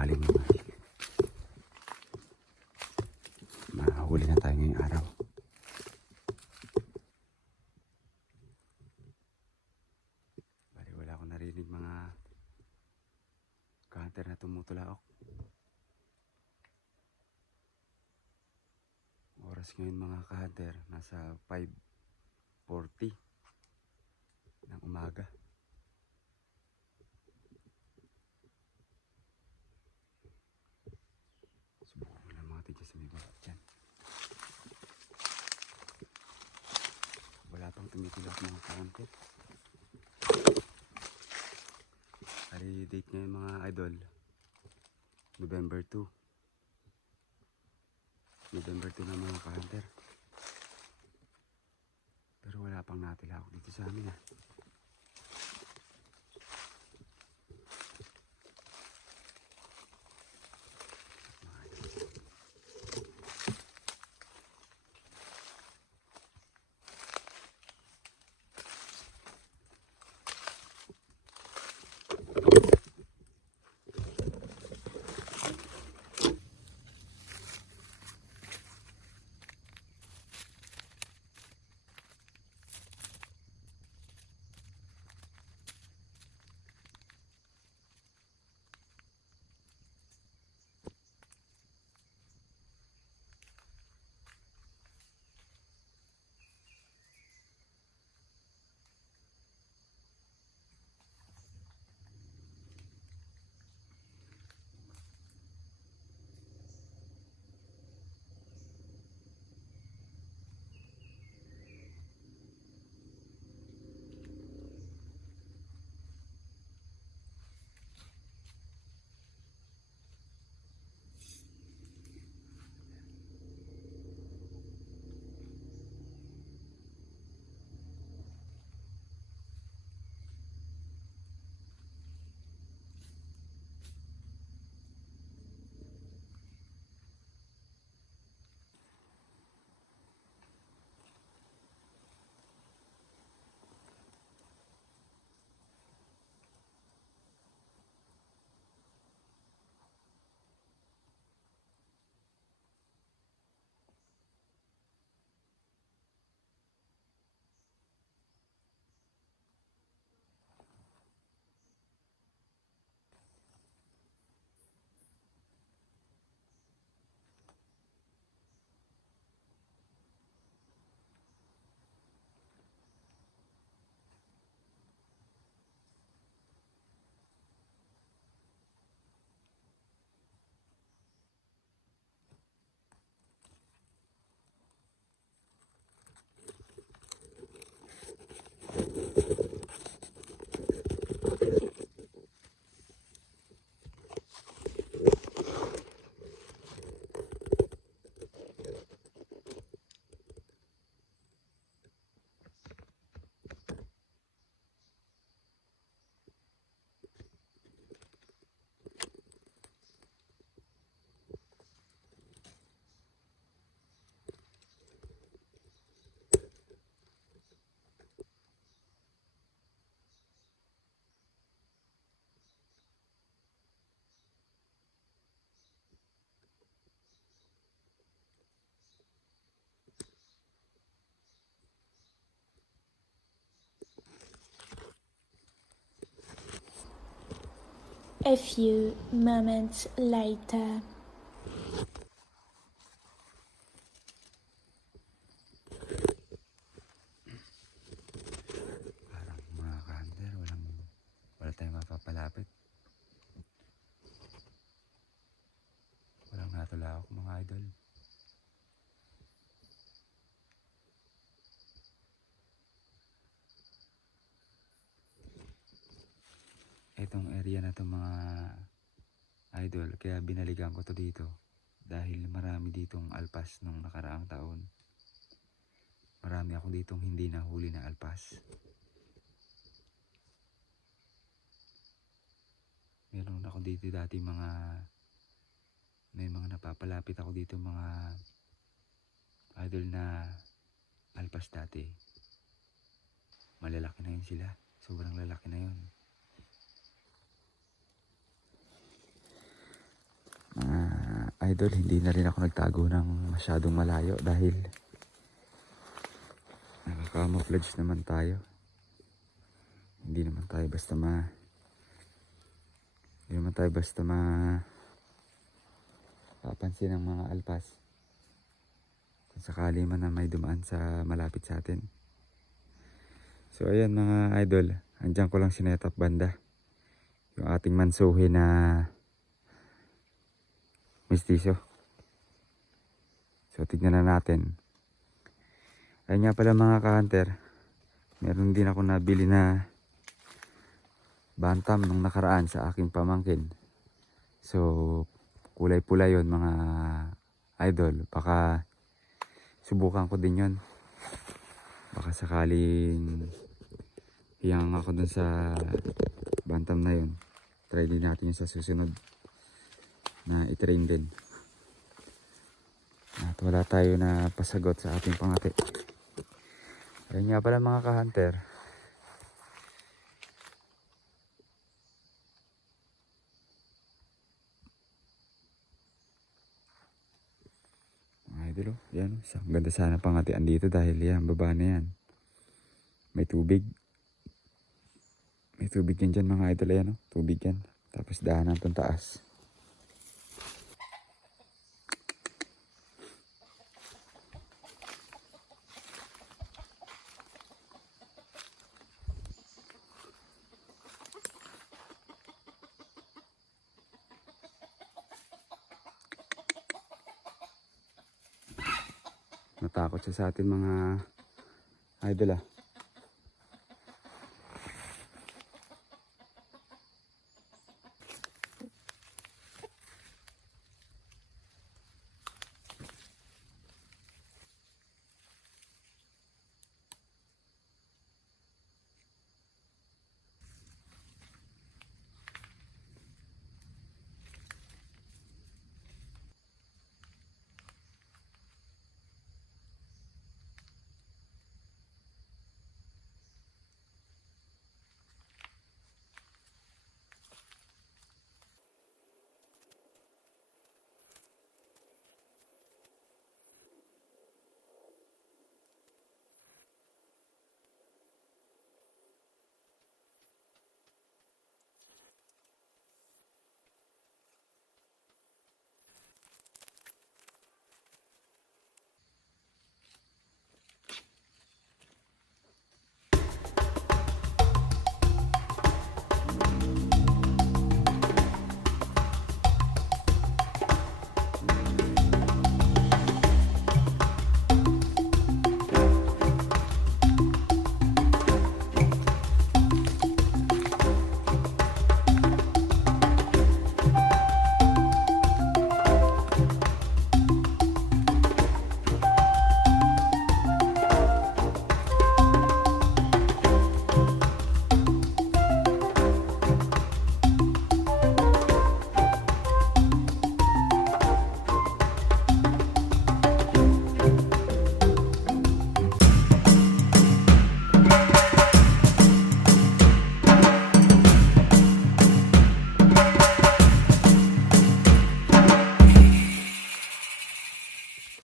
sakaling mahuli na tayo ngayong araw. Bali, wala akong narinig mga counter na tumutulaok. Oras ngayon mga ka-hunter, nasa 5.40 ng umaga. Subukan tigya sa may baba dyan. Wala pang tumitilak mga ka-hunter. Hari date ngayon mga idol. November 2. November 2 na mga ka-hunter. Pero wala pang natilak dito sa amin ah. A few moments later. Parang mga walang, wala tayong mapapalapit. Walang natulaok mga idol. Itong area na to mga idol, kaya binalikan ko to dito. Dahil marami ditong alpas nung nakaraang taon. Marami ako ditong hindi nahuli na alpas. Meron ako dito dati mga may mga napapalapit ako dito mga idol na alpas dati. Malalaki na yun sila. Sobrang lalaki na yun. Idol, hindi na rin ako nagtago ng masyadong malayo dahil nakaka-camouflage naman tayo. Hindi naman tayo basta ma hindi naman tayo basta ma papansin ng mga alpas. Kung sakali man na may dumaan sa malapit sa atin. So ayan mga idol, andyan ko lang sinetap banda. Yung ating mansuhi na mistiso. So tignan na natin. Ayun nga pala mga ka-hunter, meron din ako nabili na bantam nung nakaraan sa aking pamangkin. So kulay pula yon mga idol. Baka subukan ko din yon. Baka sakaling hiyang ako dun sa bantam na yon. Try din natin sa susunod na itrain din. At wala tayo na pasagot sa ating pangati. Ayun nga pala mga ka-hunter. Mga idol, oh. yan. Ang ganda sana pangatian dito dahil yan, baba na yan. May tubig. May tubig yan dyan mga idol. Ayan, oh. tubig yan. Tapos daanan itong taas. Natakot siya sa atin mga idol ah.